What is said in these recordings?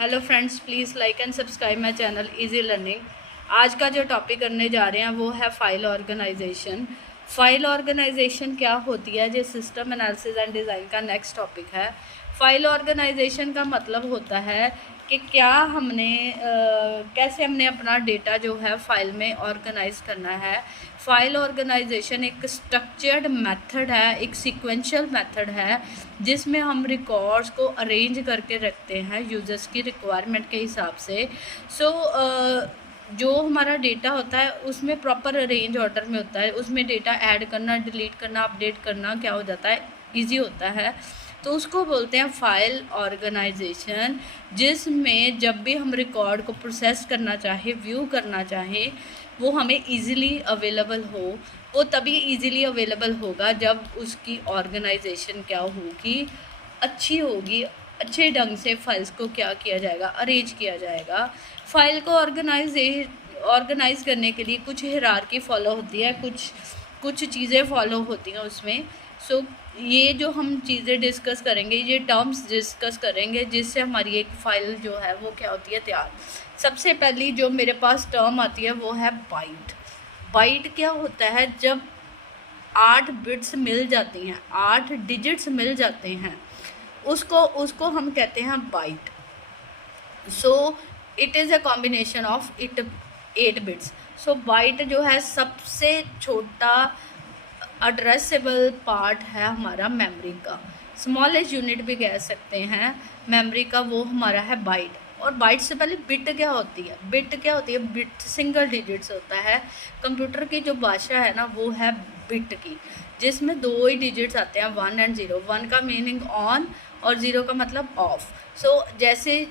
Hello friends, please like and subscribe my channel easy learning. आज का जो topic करने जा रहे हैं वो है फाइल ऑर्गेनाइजेशन। फाइल ऑर्गेनाइजेशन क्या होती है, जो सिस्टम एनालिसिस एंड डिज़ाइन का नेक्स्ट टॉपिक है। फाइल ऑर्गेनाइजेशन का मतलब होता है कि क्या हमने कैसे हमने अपना डेटा जो है फाइल में ऑर्गेनाइज करना है। फाइल ऑर्गेनाइजेशन एक स्ट्रक्चर्ड मेथड है, एक सीक्वेंशियल मेथड है जिसमें हम रिकॉर्ड्स को अरेंज करके रखते हैं यूजर्स की रिक्वायरमेंट के हिसाब से। जो हमारा डेटा होता है उसमें प्रॉपर अरेंज ऑर्डर में होता है, उसमें डेटा ऐड करना, डिलीट करना, अपडेट करना क्या हो जाता है, ईजी होता है। तो उसको बोलते हैं फाइल ऑर्गेनाइजेशन, जिसमें जब भी हम रिकॉर्ड को प्रोसेस करना चाहे, व्यू करना चाहे, वो हमें इजीली अवेलेबल हो। वो तभी इजीली अवेलेबल होगा जब उसकी ऑर्गेनाइजेशन क्या होगी, अच्छी होगी। अच्छे ढंग से फाइल्स को क्या किया जाएगा, अरेंज किया जाएगा। फाइल को ऑर्गेनाइज करने के लिए कुछ हायरार्की फॉलो होती है, कुछ चीज़ें फॉलो होती हैं उसमें। ये जो हम चीज़ें डिस्कस करेंगे, ये टर्म्स डिस्कस करेंगे, जिससे हमारी एक फ़ाइल जो है वो क्या होती है, तैयार। सबसे पहली जो मेरे पास टर्म आती है वो है बाइट। बाइट क्या होता है, जब 8 बिट्स मिल जाती हैं, 8 डिजिट्स मिल जाते हैं, उसको हम कहते हैं byte. So it is a combination of 8 bits. So byte जो है सबसे छोटा एड्रेसेबल पार्ट है हमारा मेमोरी का, स्मॉलेस्ट यूनिट भी कह सकते हैं मेमोरी का, वो हमारा है बाइट। और बाइट से पहले बिट क्या होती है, बिट सिंगल डिजिट्स होता है। कंप्यूटर की जो भाषा है ना वो है बिट की, जिसमें 2 ही डिजिट्स आते हैं, 1 एंड 0। 1 का मीनिंग ऑन और 0 का मतलब ऑफ। जैसे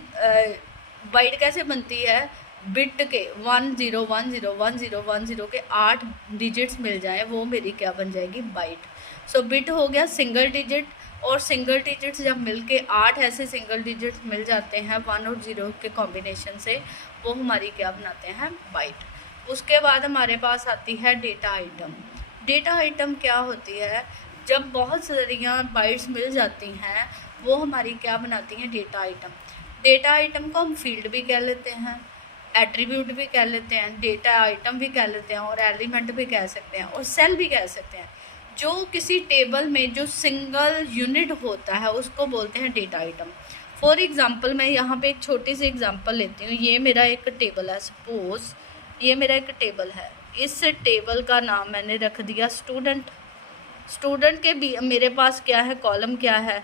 बाइट कैसे बनती है, बिट के 1 0 1 0 1 0 1 0 के 8 डिजिट्स मिल जाए, वो मेरी क्या बन जाएगी, बाइट। बिट हो गया सिंगल डिजिट, और सिंगल डिजिट्स जब मिल के 8 ऐसे सिंगल डिजिट्स मिल जाते हैं 1 और 0 के कॉम्बिनेशन से, वो हमारी क्या बनाते हैं, बाइट। उसके बाद हमारे पास आती है डेटा आइटम। डेटा आइटम क्या होती है, जब बहुत सारियाँ बाइट्स मिल जाती हैं, वो हमारी क्या बनाती हैं, डेटा आइटम। डेटा आइटम को हम फील्ड भी कह लेते हैं, एट्रीब्यूट भी कह लेते हैं, डेटा आइटम भी कह लेते हैं, और एलिमेंट भी कह सकते हैं, और सेल भी कह सकते हैं। जो किसी टेबल में जो सिंगल यूनिट होता है उसको बोलते हैं डेटा आइटम। फॉर एग्जांपल मैं यहाँ पे एक छोटी सी एग्जांपल लेती हूँ। ये मेरा एक टेबल है, सपोज ये मेरा एक टेबल है। इस टेबल का नाम मैंने रख दिया स्टूडेंट। स्टूडेंट के भी मेरे पास क्या है, कॉलम क्या है,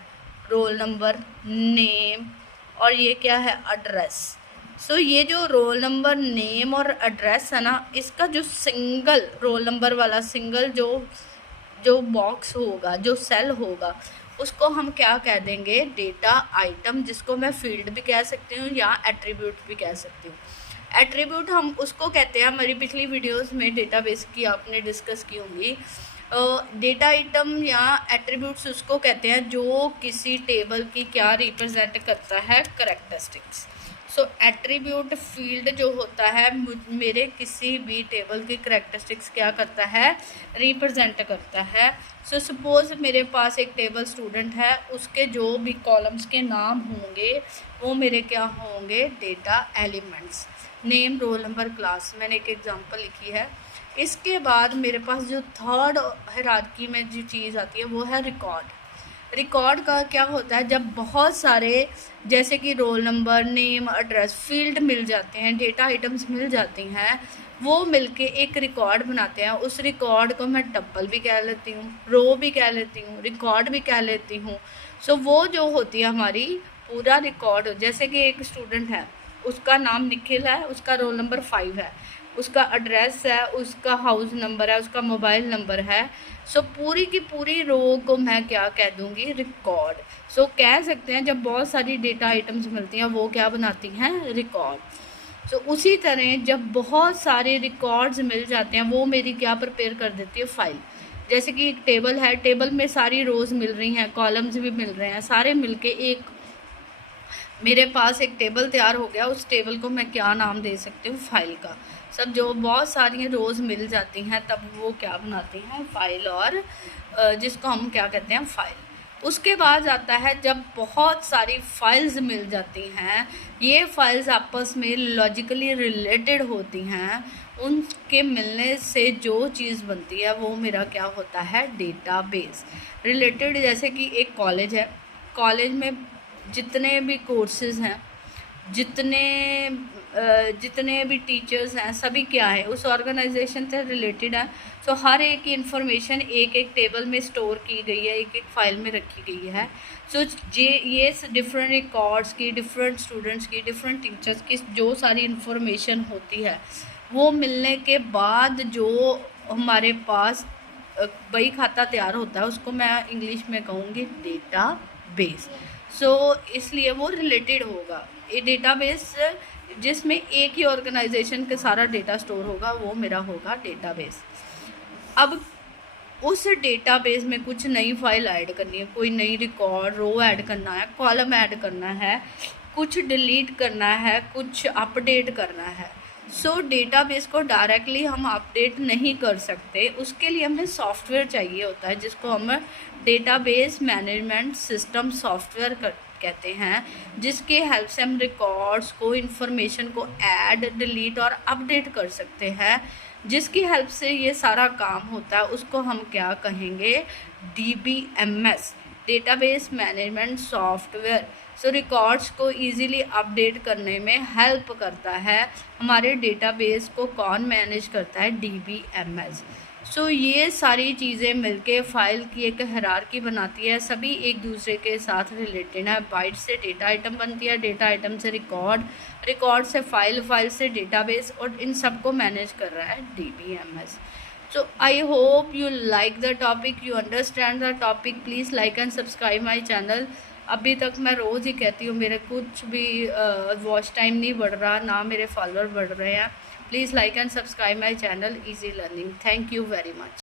रोल नंबर, नेम, और ये क्या है, एड्रेस। ये जो रोल नंबर, नेम और एड्रेस है ना, इसका जो सिंगल रोल नंबर वाला सिंगल जो बॉक्स होगा, जो सेल होगा, उसको हम क्या कह देंगे, डेटा आइटम, जिसको मैं फील्ड भी कह सकती हूँ या एट्रीब्यूट भी कह सकती हूँ। एट्रीब्यूट हम उसको कहते हैं, हमारी पिछली वीडियोस में डेटाबेस की आपने डिस्कस की होंगी। डेटा आइटम या एट्रीब्यूट्स उसको कहते हैं जो किसी टेबल की क्या रिप्रेजेंट करता है, करैक्टरिस्टिक्स। एट्रीब्यूट फील्ड जो होता है मेरे किसी भी टेबल की करैक्टरिस्टिक्स क्या करता है, रिप्रेजेंट करता है। सपोज मेरे पास एक टेबल स्टूडेंट है, उसके जो भी कॉलम्स के नाम होंगे वो मेरे क्या होंगे, data elements. Name, roll number, class, मैंने एक एग्जांपल लिखी है। इसके बाद मेरे पास जो थर्ड हायरार्की में जो चीज़ आती है वो है रिकॉर्ड। रिकॉर्ड का क्या होता है, जब बहुत सारे जैसे कि roll number, name, address, field मिल जाते हैं, डेटा आइटम्स मिल जाती हैं, वो मिलके एक रिकॉर्ड बनाते हैं। उस रिकॉर्ड को मैं टप्पल भी कह लेती हूँ, रो भी कह लेती हूँ, रिकॉर्ड भी कह लेती हूँ। वो जो होती है हमारी पूरा रिकॉर्ड, जैसे कि एक स्टूडेंट है, उसका नाम निखिल है, उसका रोल नंबर 5 है, उसका एड्रेस है, उसका हाउस नंबर है, उसका मोबाइल नंबर है। पूरी की पूरी रो को मैं क्या कह दूँगी, रिकॉर्ड। कह सकते हैं जब बहुत सारी डेटा आइटम्स मिलती हैं वो क्या बनाती हैं, रिकॉर्ड। उसी तरह जब बहुत सारे रिकॉर्ड्स मिल जाते हैं वो मेरी क्या प्रिपेयर कर देती है, फाइल। जैसे कि एक टेबल है, टेबल में सारी रोज़ मिल रही हैं, कॉलम्स भी मिल रहे हैं, सारे मिलके एक मेरे पास एक टेबल तैयार हो गया। उस टेबल को मैं क्या नाम दे सकती हूँ, फाइल का। जो बहुत सारी रोज़ मिल जाती हैं तब वो क्या बनाती हैं, फाइल, और जिसको हम क्या कहते हैं, फाइल। उसके बाद आता है जब बहुत सारी फाइल्स मिल जाती हैं, ये फाइल्स आपस में लॉजिकली रिलेटेड होती हैं, उनके मिलने से जो चीज़ बनती है वो मेरा क्या होता है, डेटाबेस। रिलेटेड जैसे कि एक कॉलेज है, कॉलेज में जितने भी कोर्सेज हैं, जितने भी टीचर्स हैं, सभी क्या है, उस ऑर्गेनाइजेशन से रिलेटेड है। सो हर एक की इंफॉर्मेशन एक एक टेबल में स्टोर की गई है, एक एक फाइल में रखी गई है। सो ये डिफरेंट रिकॉर्ड्स की, डिफरेंट स्टूडेंट्स की, डिफरेंट टीचर्स की जो सारी इंफॉर्मेशन होती है, वो मिलने के बाद जो हमारे पास बही खाता तैयार होता है, उसको मैं इंग्लिश में कहूँगी डेटा बेस। सो इसलिए वो रिलेटेड होगा। ये डेटाबेस जिसमें एक ही ऑर्गेनाइजेशन का सारा डेटा स्टोर होगा, वो मेरा होगा डेटाबेस। अब उस डेटाबेस में कुछ नई फाइल ऐड करनी है, कोई नई रिकॉर्ड रो ऐड करना है, कॉलम ऐड करना है, कुछ डिलीट करना है, कुछ अपडेट करना है। सो डेटाबेस को डायरेक्टली हम अपडेट नहीं कर सकते, उसके लिए हमें सॉफ्टवेयर चाहिए होता है, जिसको हम डेटाबेस मैनेजमेंट सिस्टम सॉफ्टवेयर कहते हैं, जिसके हेल्प से हम रिकॉर्ड्स को, इंफॉर्मेशन को ऐड, डिलीट और अपडेट कर सकते हैं। जिसकी हेल्प से ये सारा काम होता है, उसको हम क्या कहेंगे, DBMS, डेटाबेस मैनेजमेंट सॉफ्टवेयर। सो रिकॉर्ड्स को इजीली अपडेट करने में हेल्प करता है। हमारे डेटाबेस को कौन मैनेज करता है, DBMS। सो ये सारी चीज़ें मिलके फ़ाइल की एक हायरार्की बनाती है, सभी एक दूसरे के साथ रिलेटेड है। बाइट से डेटा आइटम बनती है, डेटा आइटम से रिकॉर्ड, रिकॉर्ड से फाइल, फाइल से डेटाबेस, और इन सब को मैनेज कर रहा है DBMS। So I hope you like the topic, you understand the topic. Please like and subscribe my channel. अभी तक मैं रोज़ ही कहती हूँ, मेरे कुछ भी वॉच टाइम नहीं बढ़ रहा, ना मेरे फॉलोअर बढ़ रहे हैं। Please like and subscribe my channel easy learning. Thank you very much.